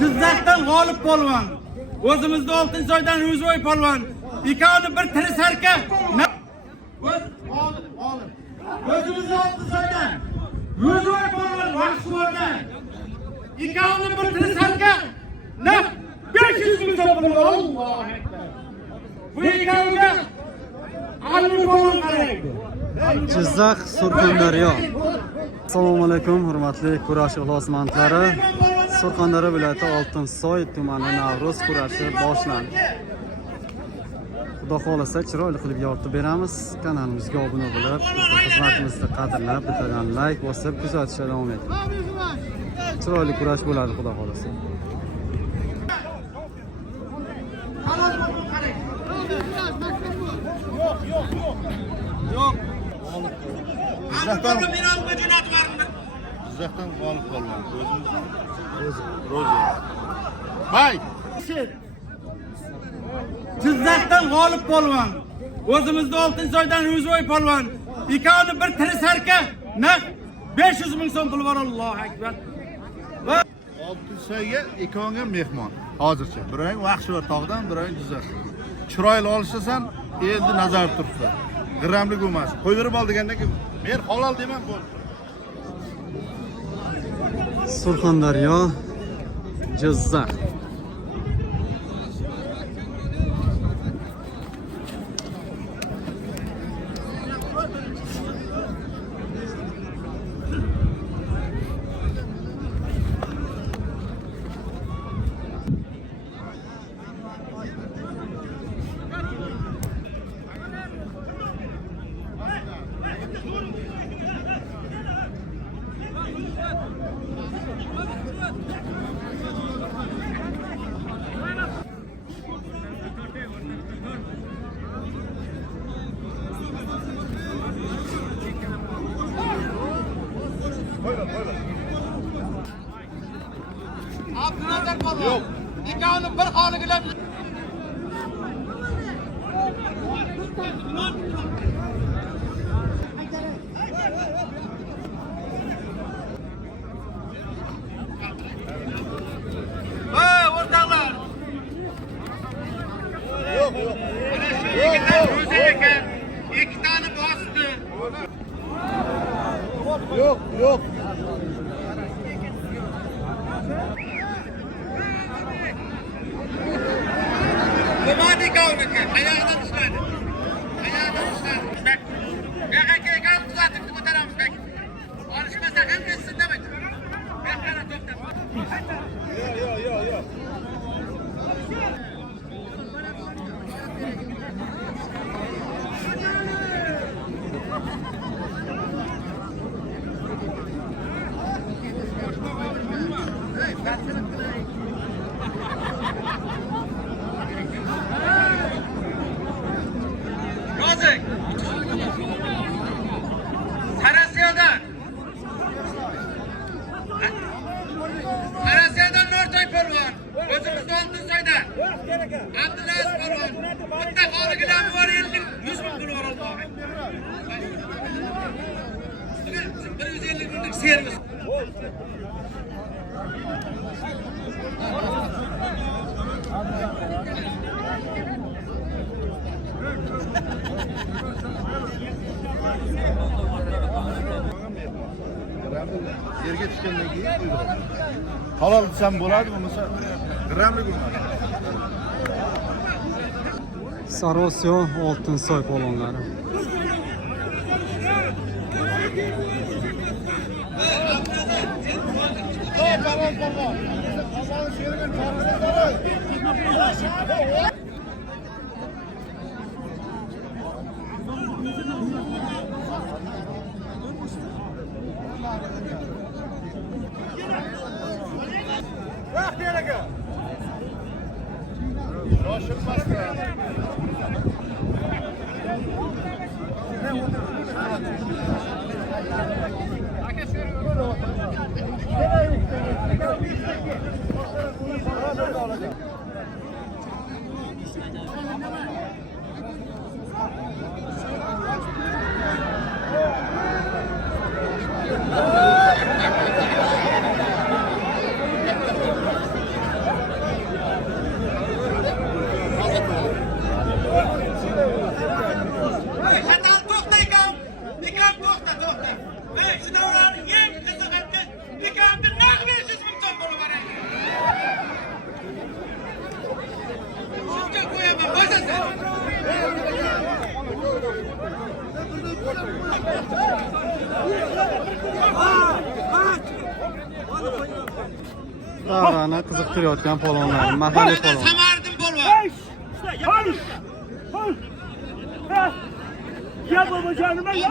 Jizzaxdan g'olib polvon. O'zimizda Oltinsoydan Ro'zoy polvon. Ikkovini bir tiris harka. O'zimizda Oltinsoydan Ro'zoy polvon Vaqtxo'rdan. Ikkovini bir tiris harka. Naq 500 ming so'm pul. Allohu akbar. Bu ikkoviga Ali polvon qaraydi. Jizzax Surxondaryo. Assalomu alaykum hurmatli kurash ixlosmandlari. Surxondaryo viloyati Oltinsoy tumani Navro'z kurashi boshlandi. Xudo xolasa chiroyli qilib yoritib beramiz. Kanalimizga obuna bo'lib, bizning xizmatimizni qadrlab, bittadan like bosib kuzatishga davom eting. Chiroyli kurash bo'ladi xudo xolasa. Yo'q. Jizzaxdan g'olib qolgan. Ro'za. Bay. Jizzaxdan g'olib polvon. O'zimizda Oltinsoydan Ro'zoy polvon. Ikkovini bir tiris harka. Naq 500 ming so'm pul bor. Allohu akbar. Va Oltinsoyga ikkovga mehmon. Hozircha. Biroq Vaqtxo'r tog'dan, biroq Jizzax. Chiroyli olishasan, endi nazar turibdi. G'irramlik emas. Qo'ydirib ol degandan keyin men halol deman bo'ldi. Surxondaryo, Jizzax. Abdunazar polvon. Ikkovini bir xonigida o'rtoqlar. Yo'q. Mana shu yigitlar Ro'za ekan. Ikkitani bosdi. Yo'q. Komandi kavniki. Ayağından düşmedi. Yaqa kelgan tuzatib ko'taramiz bek. Olishmasa ham ketsin demak. Ben qara to'xtab. Yo'q. Rozik. Sarasiyadan Nurtoy polvon. O'zimizda Oltinsoydan. Abdulaziz polvon. Bitta xonigilami bor 100 ming pul bor Alloh. 150 minglik servis. Yerga tushgandan keyin qo'ydiradi. Halol desam bo'ladi, bo'lmasa g'irramlik emas. Sarosiyo Oltinsoy polvonlari. Davranı qiziqtirayotgan polvonlar, mahalliy polvon. Samarqand polvon. Gel baba canıma ya.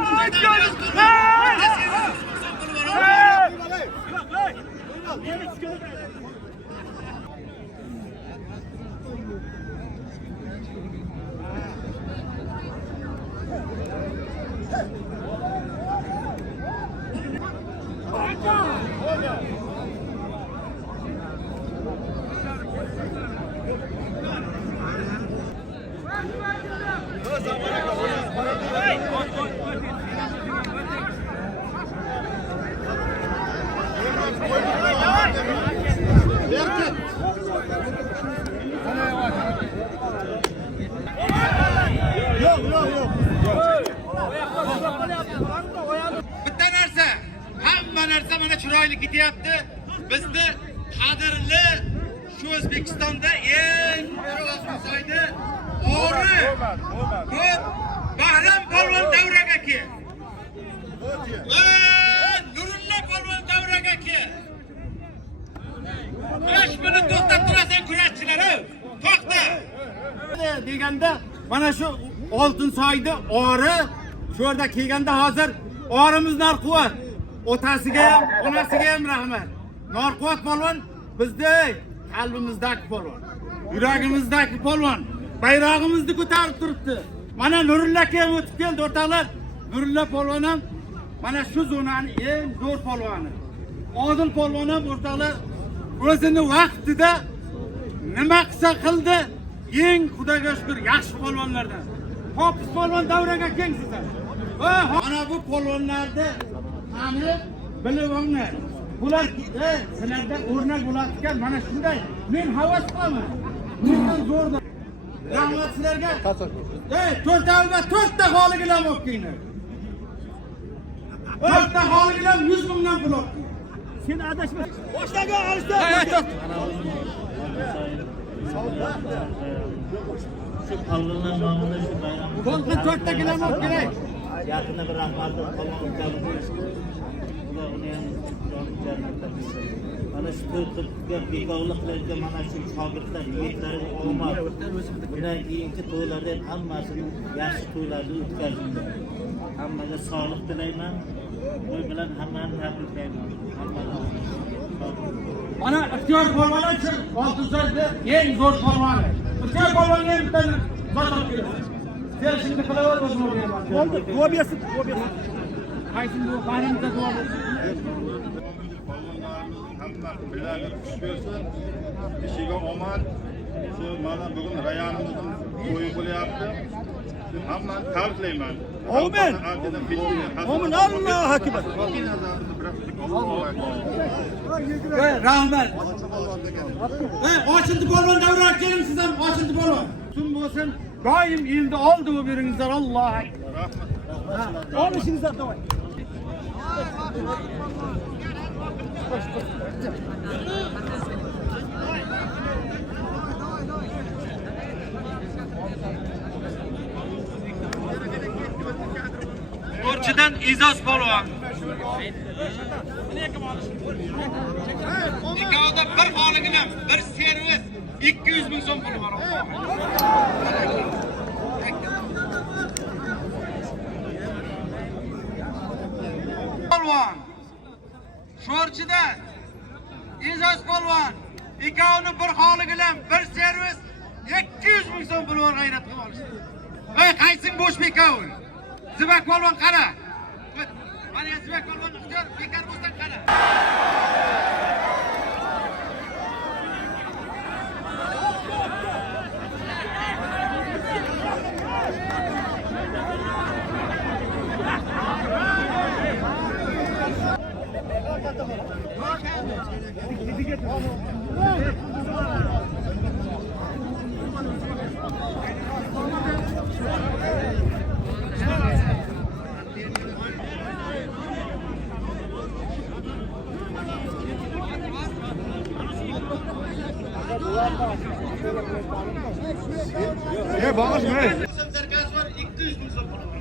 Bitta narsa, hamma narsa mana chiroyli ketyapti. Bizni qadrli shu O'zbekistonda eng chiroyli o'g'ri ko'p Bahram polvon davraga kel. Nurulla polvon davraga kel. 5 minut to'xtab turasan kurashchilar, to'xta. Deganda mana shu Oltinsoyda o'g'ri shu yerda kelganda hozir o'g'rimiz Narquvvat. Otasiga ham, onasiga ham rahmat. Narquvvat polvon bizning qalbimizdagi polvon, yuragimizdagi polvon, bayrog'imizni ko'tarib turibdi. Mana Nurulla ham o'tib keldi o'rtoqlar. Nurulla polvon ham mana shu zonaning eng zo'r polvoni. Odil polvon ham o'rtoqlar o'zini vaqtida nima qilsa qildi, eng xudoga shukr yaxshi polvonlardan. Hofiz polvon davraga kengsizlar. Mana bu polvonlarni tanib bilib olinglar. Bular sizlarda o'rnak bo'ladigan mana shunday. Men havas qilaman. Mendan zo'rda. Rahmat sizlarga. To'rtavda 4 ta holigilar olib kelinglar. 4 ta holigilar 100 mingdan pul olib. Sen adashma. Boshdaga olishda. Şu palvonlar nomida shu bayram. To'nta 4 ta gilam olib kerak. Yaqinda bir rahmatli palvon kabi ular uni ham jannatda bilsin. Mana shu to'rtga bekovlik qilayotgan mana shu shogirdlar, yigitlarga omad. Bundan keyingi to'ylarda ham hammasini yaxshi to'ylarda o'tkazinglar. Hammaga sog'lik tilayman. To'y bilan hammani tabriklayman. Mana ixtiyor polvonlar shu Oltinsoyda eng zo'r polvoni. Ixtiyor polvonga bitta zot olib kelasiz. Sen shuni qilaver o'zim o'rganaman. Oldu. Duo bersin. Qaysi bu barimizda duo bo'lsin. Hamma bilagi xush bo'lsin. Ishiga omad. Shu mana bugun rayonimizning to'yi bo'lyapti. Hammani tabriklayman. Amin. Amin. Allohu akbar. Rahmat. Ochildi polvon davra keling siz ham ochildi polvon. Shun bo'lsin. Doim elni oldi bo'lib beringizlar. Allohu akbar. Rahmat. Olishingizdan davay. O'rchidan Izoz polvon. Ikkovda bir holigina, bir servis 200 ming so'm puli bor. Polvon. Sho'rchidan Izoz polvon. Ikkovni bir holigina, bir servis 200 ming so'm puli bor g'ayrat qilib olishdi. Qaysing bo'sh bekov? Zibak polvon qara. Mana Zibak polvon ixtiyor bekor bo'lsa qara. Bağış ne? Zergaz var 200 ming so'm puli bor.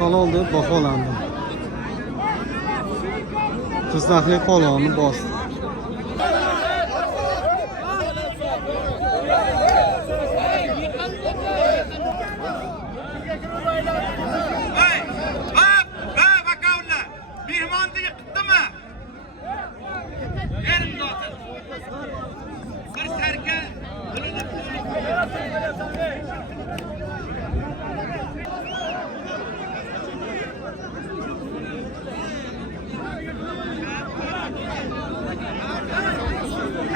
Halol deb baholandi. Jizzaxlik polvonni bosdi. Bakavullar, mehmonni yiqitdimi? Yerim zotin. Bir sarka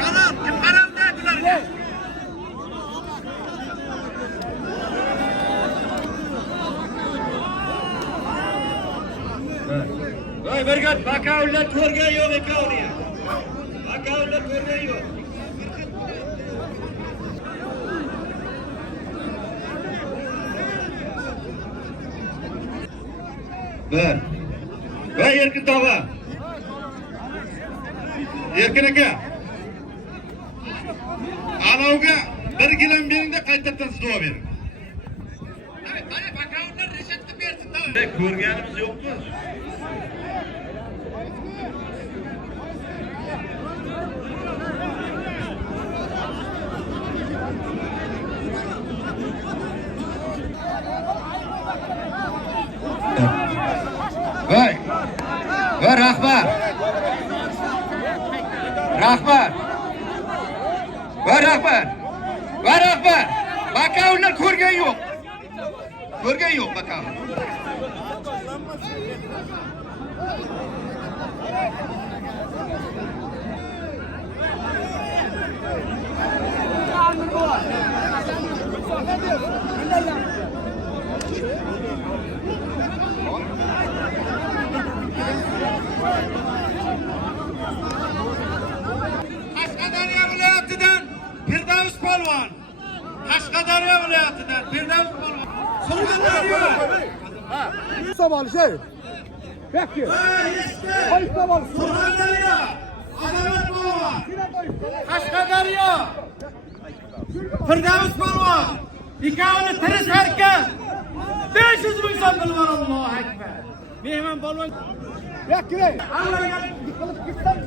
Kanal, kim kanalda bularga? Voy bergat, bakavullar ko'rgan yo'q ekovni. Bakavullar ko'rgan yo'q. Bir. Voy Erkin tog'a. Erkin aka. Alovga 1 gilam beringda qaytadan javob bering. Mana bakavullar reshetni bersin tog'a. Ko'rganimiz yo'qku. Voy rahbar. Rahbar. Voy rahbar. Voy rahbar. Bakavullar ko'rgan yo'q. Ko'rgan yo'q bakavullar. Qashqadaryo viloyatidan Firdavs polvon. Qashqadaryo viloyatidan Firdavs polvon. Surxondaryo. Sabah şey. Peki. Surxondaryo. Azamat polvon. Qashqadaryo. Firdavs polvon. İkavini tirish harka. 500 ming so'm polvon, Allohu akbar. Mehmon polvon. Peki. Hammaga Yıkılıp gitsen.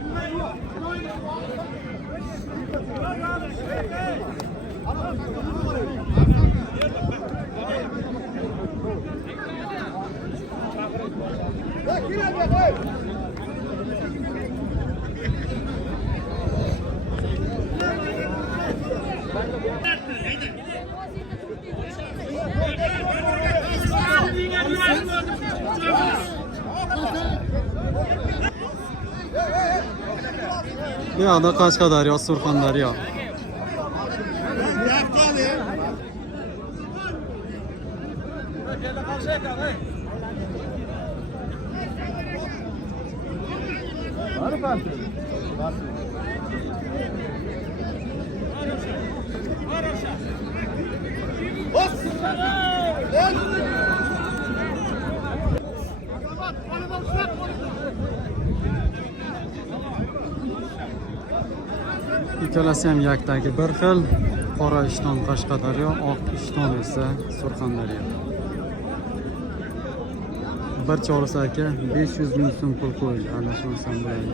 Bu yoqda Qashqadaryo, Surxondaryo. Ikkalasi ham yakdagi bir xil. Qora ishton Qashqadaryo, oq ishton esa Surxondaryo. Bir chorisi aka 500 ming so'm pul qo'ydi, ana shunisi ham bo'ladi.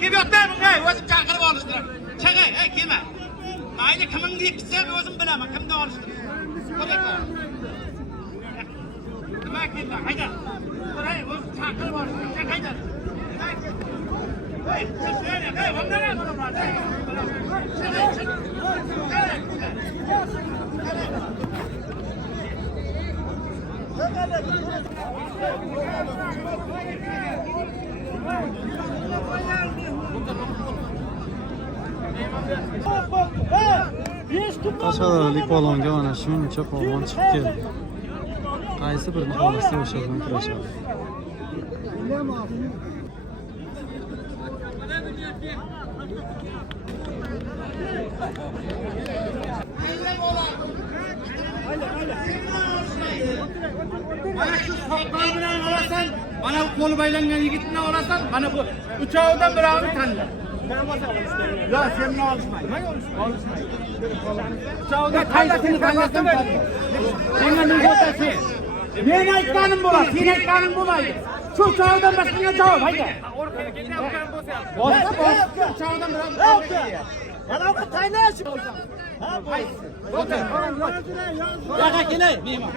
Kim yo'qda bunga o'zim chaqirib olishdilar. Chaqay, kelma. Mayli kimingni yetsa o'zim bilaman, kimni olishdir. Nima keldi? Hayda. Qo'ray, o'zim chaqirib olishdir. Chaqayda. Hey, hey, bundan ham Qashqadaryolik polvonga mana shuncha polvon chiqib keldi. Qaysi birini xohlasa o'sha bilan kurashadi. Mana şu sopqon bilan olasan, mana bu qo'li baylangan yigitni olasan, mana bu uchovidan birovni tanla. Yo, sen buni olishmaydi. Nima olishmaydi? Uchovidan qaysini tanlasam bo'ladi. Senga nima o'tasi? Men aytganim bo'ladi, sen aytganing bo'lmaydi. Shu uchovidan boshqaga javob hayda. Bo'lsa, uchovidan birovni Mana bu taylash. Ha, o'tir. Yo'qa kelay, mehmon.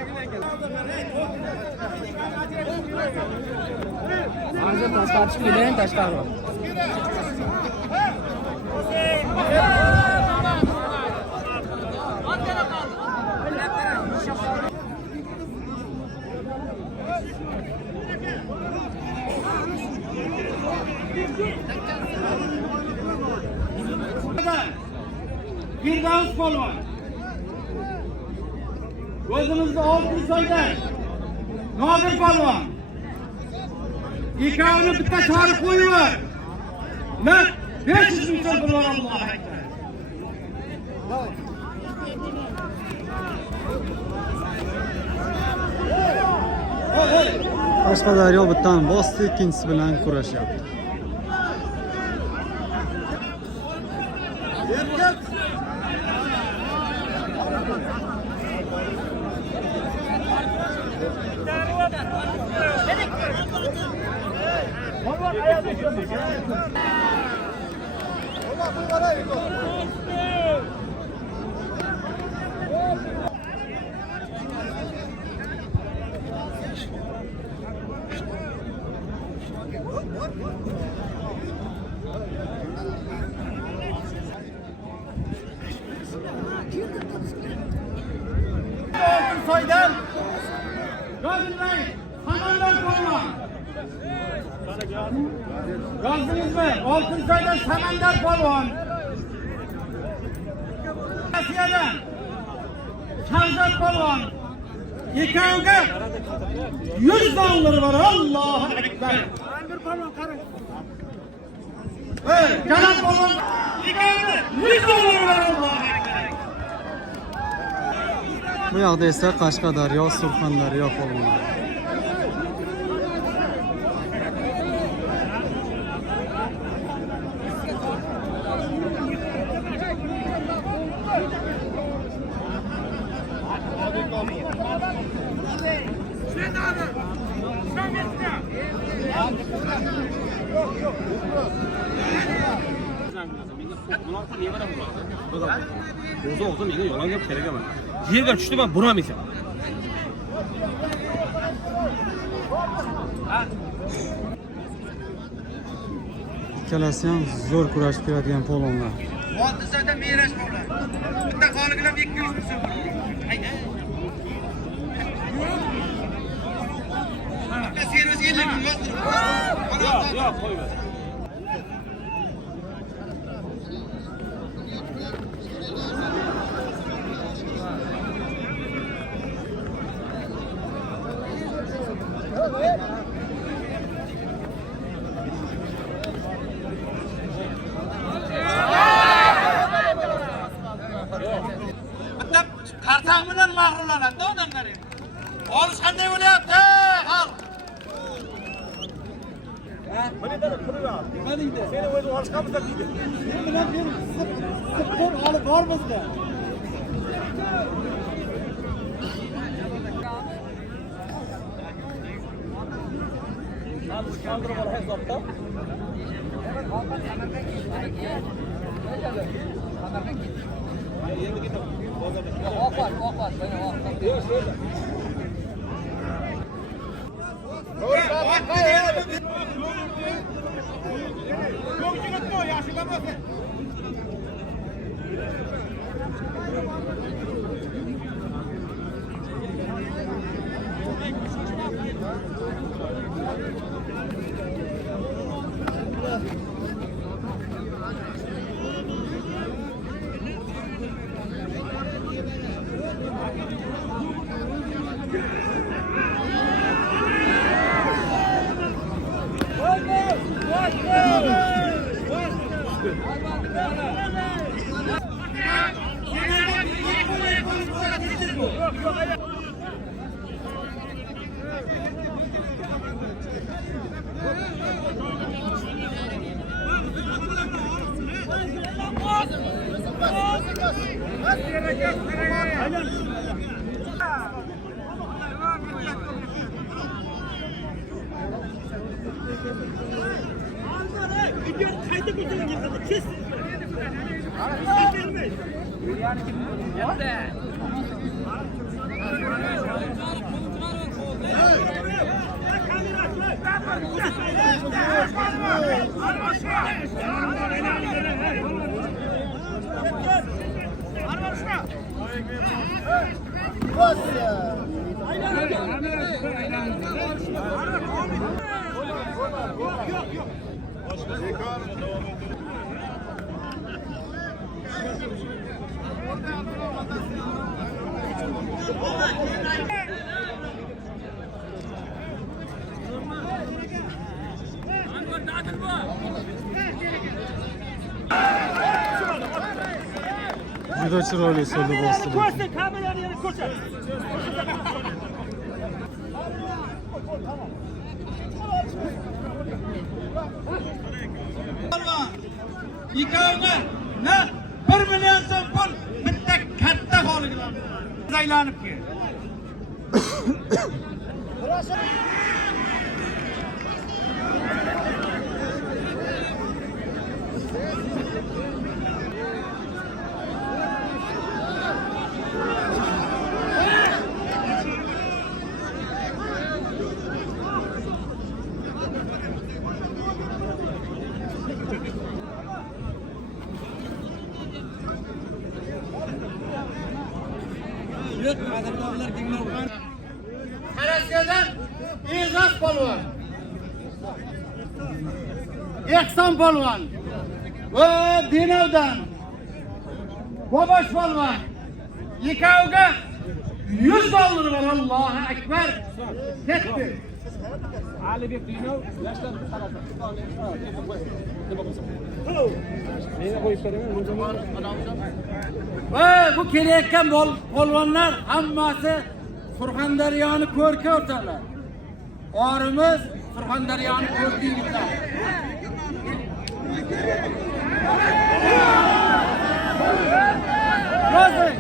hozir tashqariga keling, tashqariga. Firdavs polvon. O'zimizda Oltinsoyda Nodir polvon. Ikkovini bitta chorib qo'yib. Naq 500 ming so'm pul Alloh akbar. Qashqadaryo bittadan bosdi, ikkinchisi bilan kurashyapti. Oltinsoydan Yozilmay Samandar polvon. Yozdingizmi? Oltinsoydan Samandar polvon. Rossiyadan Shavzat polvon. Ikkoviga 100 dollar var. Allohu akbar. Bir palon qarang. Janob polvon. Ikkoviga 100 dollar var. Allohu akbar. Bu yoqda esa Qashqadaryo, Surxondaryo polvonlari. O'zi menga yolg'on gap kerak emas. Yerga tushdi men buramaysan. Ikkalasi ham zo'r kurashib keladigan polvonlar. Oltinsoydan Mirash polvon. Bitta qoligilam 200 ming so'm. Hayda. Sen o'zi yerlarga yozdir. Yo'q, qo'yma. Bitta qartan bilan mag'rurlanadi odamlar endi. Olish qanday bo'lyapti? Xalq. Nima deydi? Seni o'zi olishqamizda deydi. Men bilan bir sıfır olib bor bizda. Kaldırıp al hesapta. Juda chiroyli so'lib bosdi. Ko'rsin, kamerani yana ko'rsat. Ikkovga na 1 million so'm pul bitta katta holigidan aylanib kel. Qarashgadan E'zoz polvon, Ehson polvon va Dinovdan Bobosh polvon ikkoviga $100 var. Allohu akbar. Ketdi. Alibek Dinov, yoshlar qarasa. Meni qo'yib beraman, Va bu kelayotgan polvonlar hammasi Surxondaryoni ko'rka o'rtalar. Orimiz Surxondaryoni ko'rdingizlar. Yozing.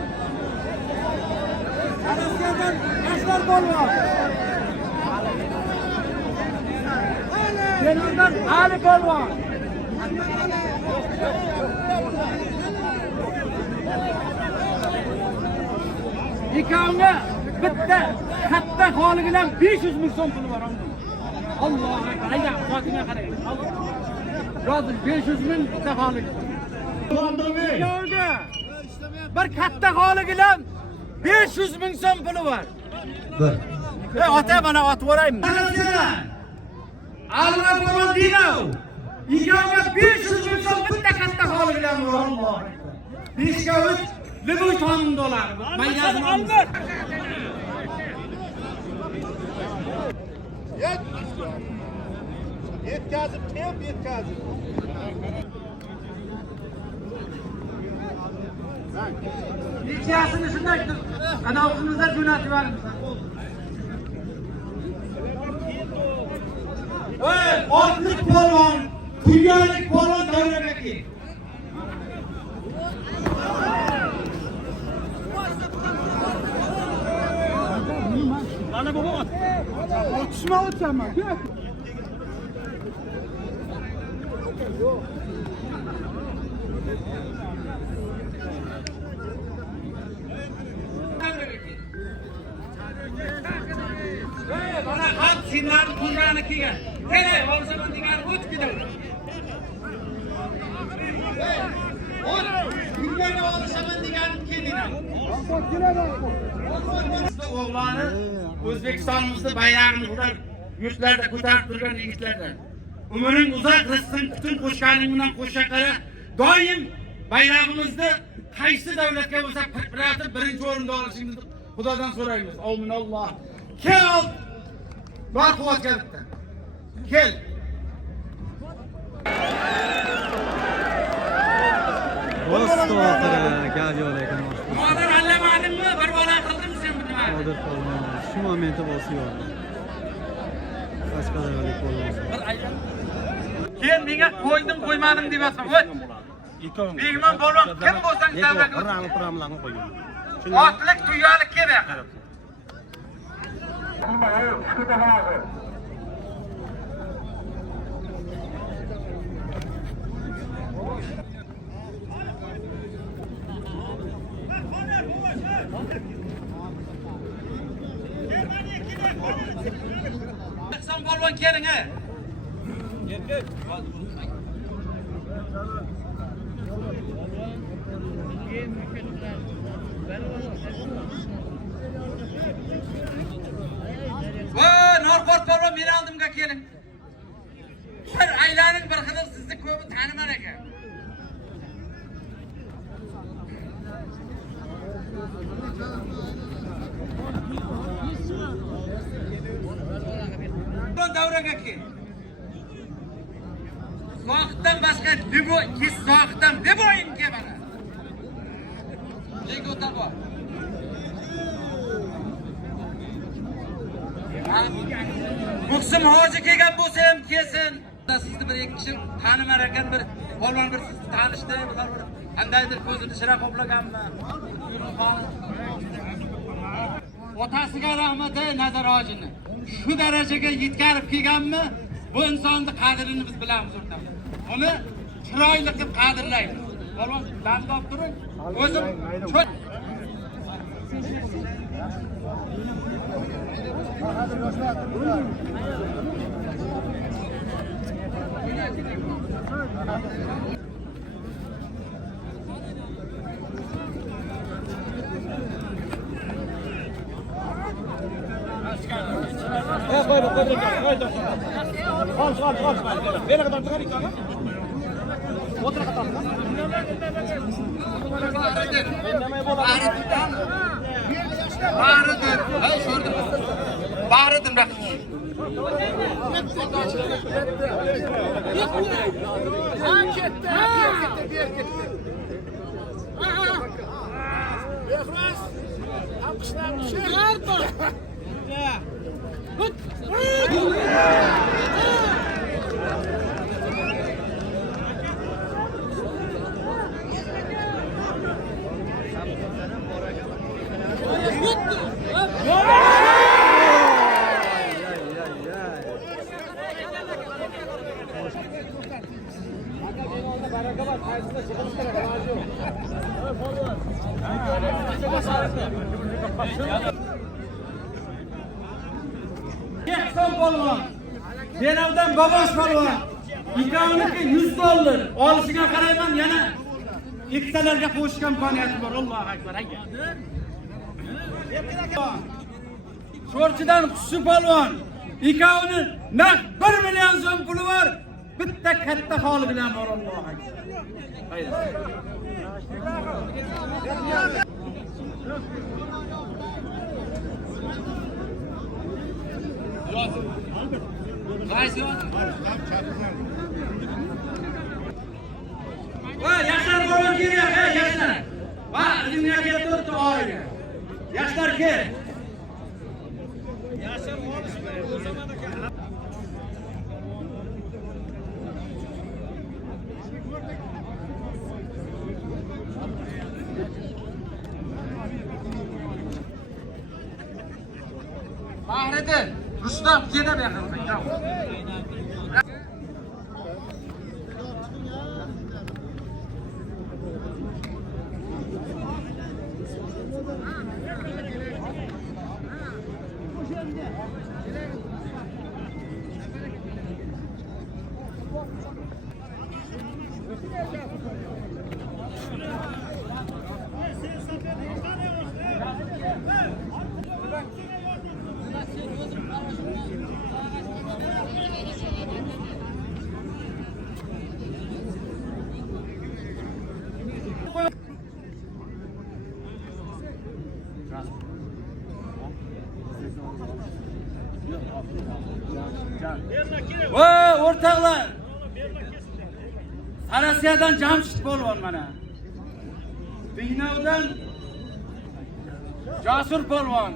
Qarashgadan yoshlar polvon. Kenondan Ali polvon. Ikkovga bitta katta holigidan 500 ming so'm puli var. Allohu akbar. Ayda xotinga qarang. Yozing 500 ming bitta holig. Ikkovga bir katta holigidan 500 ming so'm puli var. Ota mana otib o'raymi? Alloh polvon Dinov. Ikkovga 500 ming so'm bitta katta holigidan var. Alloh akbar. 5ga 3 Liboy tonun dolar. Maydazını almır. Yetkazib, tep yetkazib. İçerisini şundan kanalımıza günahı var. Otlık polvon, Kuryalik polvon Davrebeki. Ana baba. Otuşma otama. Bana hat sinlar kurbanı kiyen. Hele o zaman diğer ot gider. Kurbanı o zaman diğer kendine. Oğlanı O'zbekistonimizda bayrog'imizni yurtlarda ko'tarib turgan yigitlardan. Umring uzoq, rizqing butun qo'shganing bilan qo'shaqara doim bayrog'imizni qaysi davlatga bo'lsa pirpiratib birinchi o'rinda olishingizni Xudodan so'raymiz. Amin Alloh. Kel. Baquvvatga bitta. Kel. Yetdi oxiri, gap yo'q ekan. Hozir allamadimmi? Bir bola qildimmi sen buni? Qodir polvon. Shu momentda bo'lsa yo'q. Qashqadaryolik polvon. Keyin menga qo'ydim, qo'ymadim deyapsan. Voy. Mehmon polvon kim bo'lsang davraga Ramı pıramlarını koyuyor. otlik tuyalik kerak. Sen polvon keling ha. Voy, Norqort polvon meni oldimga keling. Bir aylaning bir qidir sizni ko'pi taniman ekan. Davraga kel. Zohiddan boshqa debo, kes Zohiddan deboyim ke mana. Nega o'taba? Muqsim hoji kelgan bo'lsa ham kelsin. Sizni bir ikki kishi tanimar ekan, bir polvon bir sizni tanishdi, qandaydir ko'zini shira qo'plaganmi? Otasiga rahmat ey Nazar hojini. Shu darajaga yetkazib kelganmi? Bu insonning qadrini biz bilamiz o'rtamda. Uni chiroyli qilib qadrlaymiz. Polvon, damni olib turing. O'zim Bahriddin bak. Son polvon. Denavdan Babosh polvon. İkavniki $100. Olishiga qarayman, yana ikkitalarga qo'shgan imkoniyati bor. Allohu akbar. Sho'rchidan Xushchi polvon. İkavni naq 1 million so'm puli bor. Bitta katta holi bilan bor. Allohu akbar. Hayır. Yaşlar polvon kerak, yaşlar. Va, dinga kelib turibdi origa. Yaşlar kel. Yaşar olishmi bu zamonda aka. Bahriddin, Rustam kelib yaqinda. Voy, o'rtoqlar. Rossiyadan Jamshid polvon mana. Dinavdan Jasur polvon,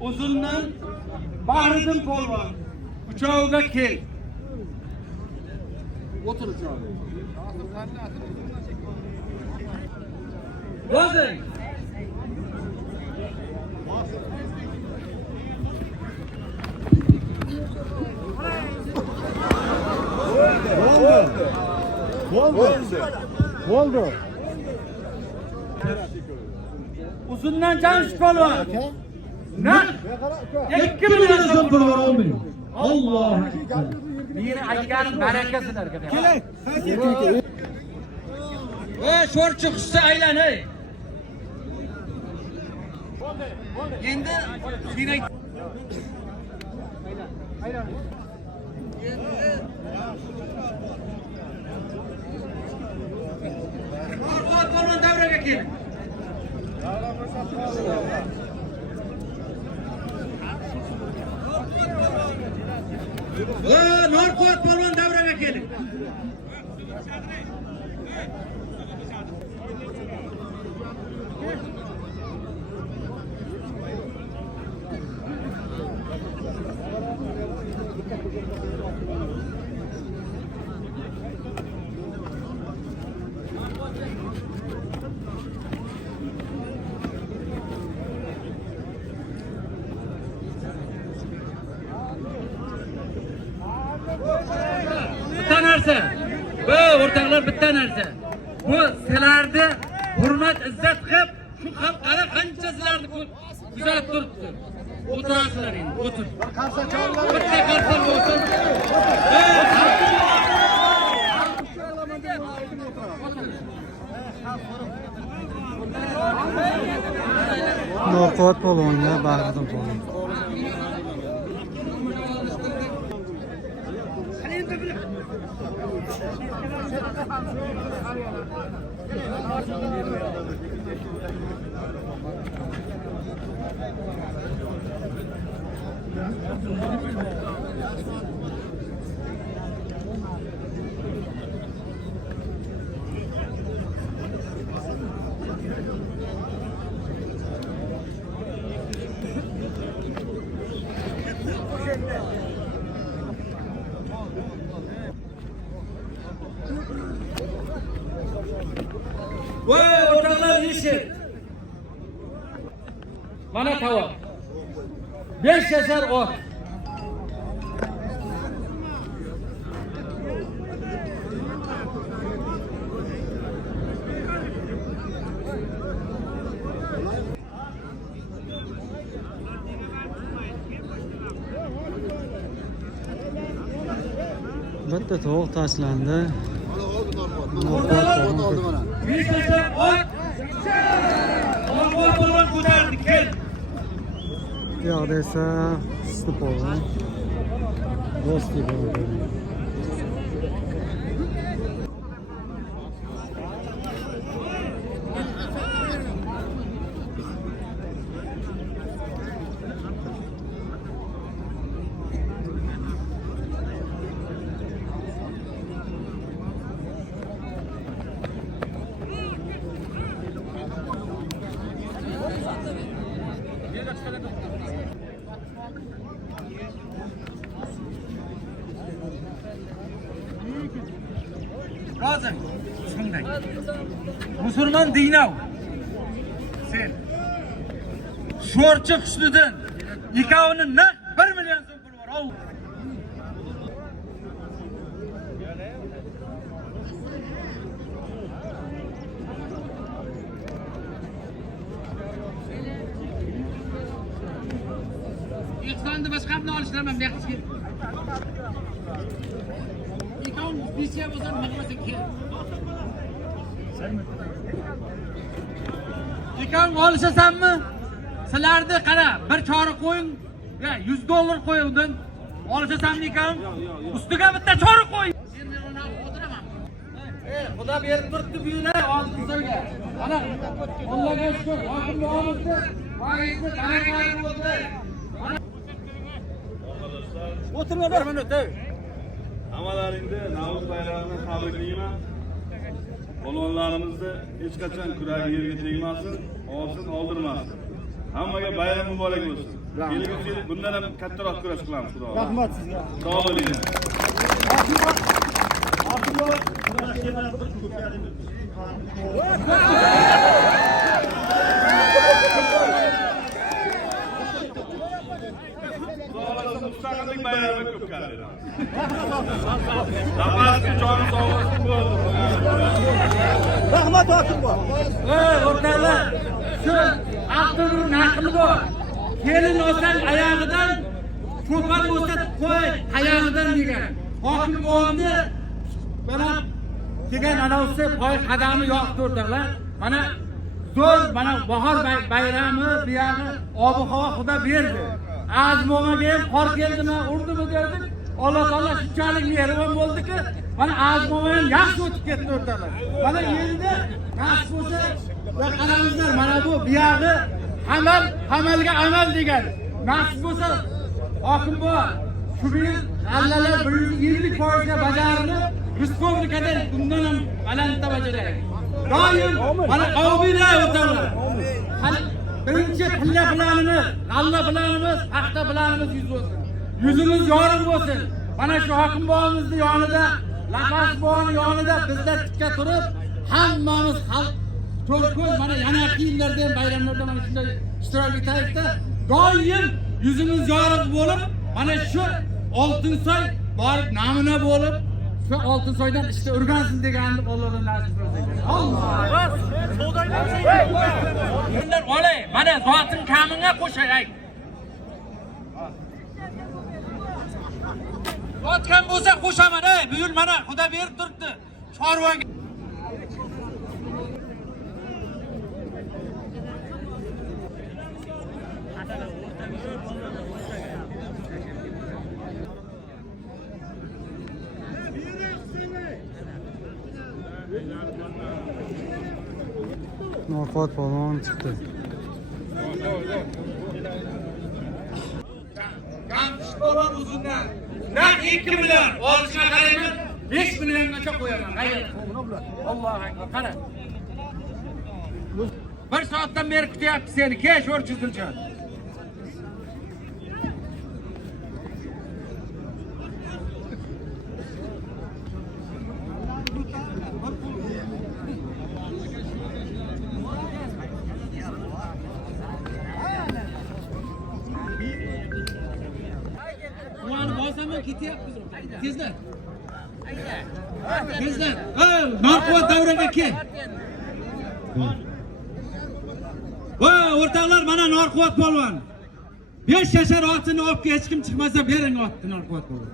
Uzundan Bahriddin polvon. Uchoviga kel. O'tir uchoviga. Yozing. Bo'ldi. Uzundan Jamshid polvon. Naq 2 million so'm pul bor olmaydi. Alloh. Meni aytganim barakasilarga. Kelay. Voy, sho'rchi qushsa aylan ey. Endi sen aylan. Norquvvat polvon davraga keling. Norquvvat polvon davraga keling. Bitta narsa. Bu o'rtoqlar bitta narsa. Bu sizlarni hurmat izzat qilib, shu xalqaro qancha sizlarni kuzatib turibdi. O'tirasizlar endi, o'tir. Bitta qarsa bo'lsin. Norquvvat polvonga Bahriddin polvon. Voy, o'rtoqlar yeshir. Mana tovoq. 5 yashar ot. Bitta tovuq tashlandi. O'rtoqlar, 5 yashar ot. Norquvvat polvon ko'tardi, kel. Bu yoqda esa Usti polvon. Do'sti polvon. Rozim, shunday. Musulmon Dinav. Sen sho'rchi qushlidan ikkovini naq 1 million so'm pul bor. Ol. İhsan'da başka ne alıştıramam ne ki? İkon bir şey olsa bakmasın ki. İkon alışasan mı? Sizlarda qara bir chora qo'ying. Ya $100 qo'yuvdin. Alışasan mı İkon? Ustiga bitta chora qo'y. Sen men uni o'tiraman. Xudo berib turibdi buyuna oltin so'yga. Ana Allohga shukr. Hokim bo'libdi. Vaizni qanaqalar bo'ldi? O'tirma bir minut. Hammalaringni Navro'z bayramini tabriklayman. Polvonlarimizni hech qachon kuragi yerga tegmasin, olsin, oldirmasin. Hammaga bayram muborak bo'lsin. Kelgusi yil bundan ham kattaroq kurash qilamiz, xudo. Rahmat sizga. Sog' bo'ling. Mustaqillik bayrami ko'p qiladi. Nafas joni sog' bo'lsin. Rahmat Hotimboy. O'rtalar, shu Abdulur naqli bor. Kelin olsang oyog'idan, cho'pon bo'lsa qo'y oyog'idan degan. Hokim bo'ldi. Mana degan anavsi qo'y qadami yoqdi o'rtalar. Mana zo'r, mana bahor bayrami, buyog'i ob-havo Xudo berdi. Azmomaga ham qor keldimi, urdimi derdik. Alloh taolo shunchalik mehribon bo'ldiki, mana azmoma ham yaxshi o'tib ketdi o'rtalar. Mana endi nasib bo'lsa, qaramizlar, mana bu buyog'i amalga amal degan. Nasib bo'lsa, hokim bor. Shu yil g'allalar 120% ga bajarilib, respublikada bundan ham balandda bajaraylik. Doim mana qavmiylar o'rtalar. Birinchi pilla planimiz, g'alla planimiz, paxta planimiz yuz bo'lsin. Yuzimiz yorug' bo'lsin. Mana shu hokim bog'imizning yonida, Laqas bog'ining yonida bizlar tikka turib, hammamiz xalq to'rko'z mana yana kiyimlarda ham bayramlarda mana shunday ishtirok etaylikda, doim yuzimiz yorug' bo'lib, mana shu Oltinsoy borib namuna bo'lib, shu Oltinsoydan ishga o'rgansin deganni Allohdan nasib qilsin. Alloh. Bundan olay, mana zotin kaminga qo'shaylik. Otgan bo'lsa qo'shaman, bu yil mana Xudo berib turibdi. Chorvaga Norqot polvon chiqdi. Kamishbo'ron uzundan. Na 2 million, olishga qarayman, 5 milliongacha qo'yaman. Qayerda? Allohu akbar. Qara. 1 soatdan beri kutyapti seni. Kel, sho'r chizilcha. Tezdan. Tezdan. Narquvvat davraga kel. O'rtoqlar, mana Narquvvat polvon. 5 yashar otini olib hech kim chiqmasa bering otni Narquvvat polvon.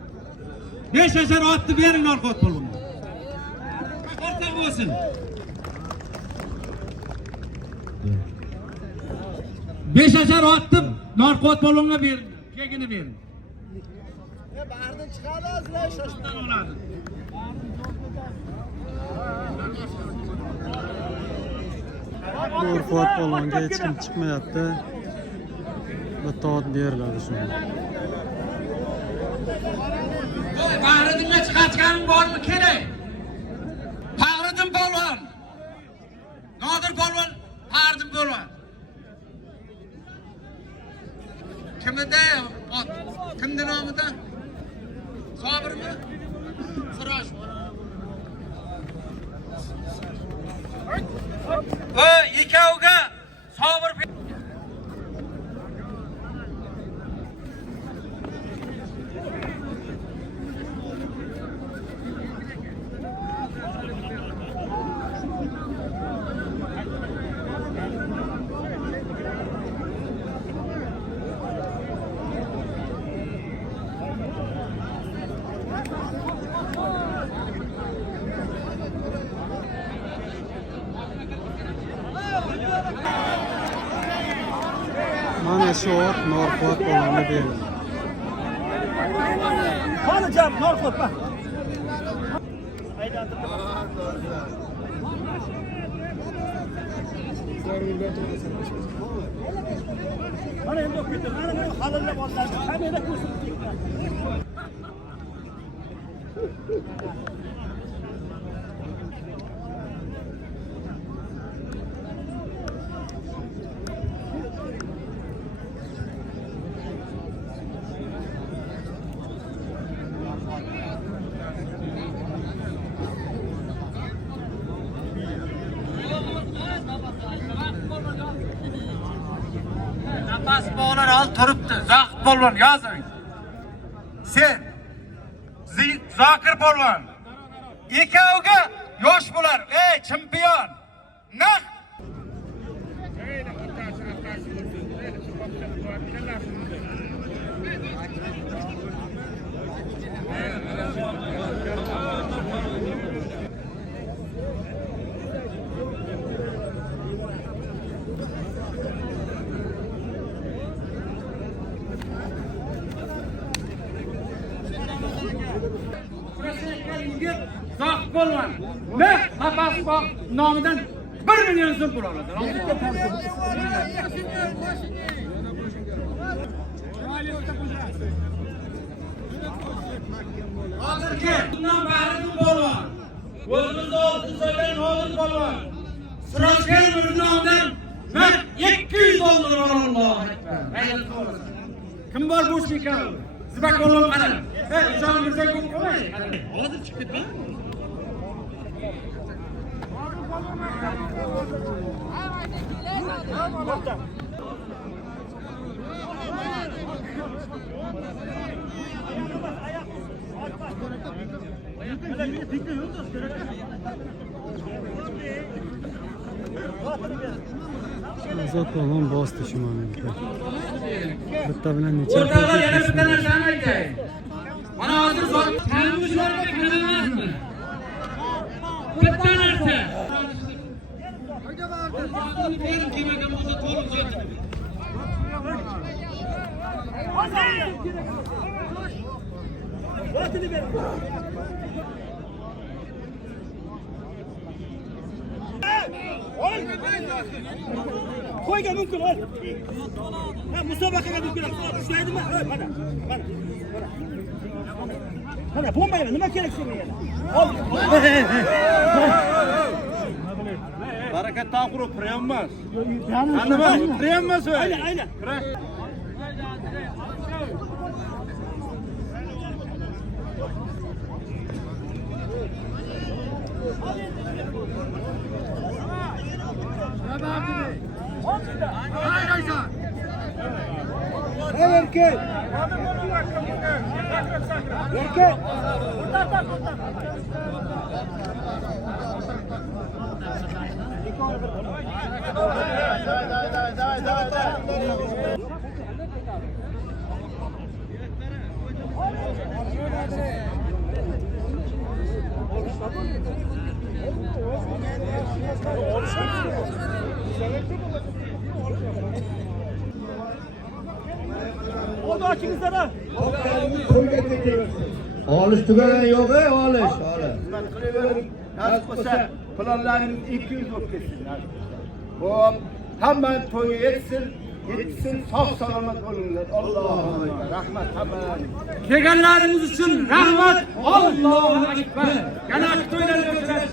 5 yashar otni bering Narquvvat polvon. O'rtoq bo'lsin. 5 yashar otni Narquvvat polvonga bering. Kegini bering. Bahardan chiqadi, azray shoshdan oladi. Norqot polvonga hech kim chiqmayapti. Bitta ot beriladi shunga. Bahridinga chiqatganing bormi kerak? Bahridin polvon. Nodir polvon, Bahridin polvon. Kimda ot? Kimning nomida? Sobirmi? Sirosh. Ikkovga Sobir Mana shu ot Norqot polvonga berildi. Qani jam Norqot bak. Mana endi o'qib ketdi. Mana halillab oladi. Kamera ko'rsatib. Pasbolar al turibdi. Zohid polvon yozing. Sen Zokir polvon. Ikkoviga yosh bo'lar. Ey chempion. Naq Zohid polvon. Ne Pasboq nomidan 1 million so'm pul oladi. Hozirgi bundan bari polvon. O'zimizni oltin so'ygan Nozir polvon. Sirojgan nomidan men 200 dollar Allohu akbar. Kim bor bu ekan? Zibak polvon qara. Ey, Jon Mirzo ko'p qo'y. Hozir chiqib ketdi. Azod polvon bosdi shu momentda. Bitta bilan necha O'rtalar yana bitta narsani aytay. Mana hozir tanishlarga qaramasmi? Bitta narsa. Qo'yga mumkin ol. Ha, musobaqaga mumkin. Ushlaydimi? Mana. Mana bo'lmaydi. Nima kerak senga yana? Ol. Barakat taquru priyammas. Nima? Priyammas o. Aynen. Erkek. Oldu açınızda. Olish tugagan yo'q, olish. Nasib qilsa planlarimiz 200 bo'lib ketsin. Hop, hamma to'y etsin, sog' salomat bo'linglar. Allohu akbar. Rahmat hammalarga. Kelganlarimiz uchun rahmat. Allohu akbar. Yana to'ylarga o'tamiz.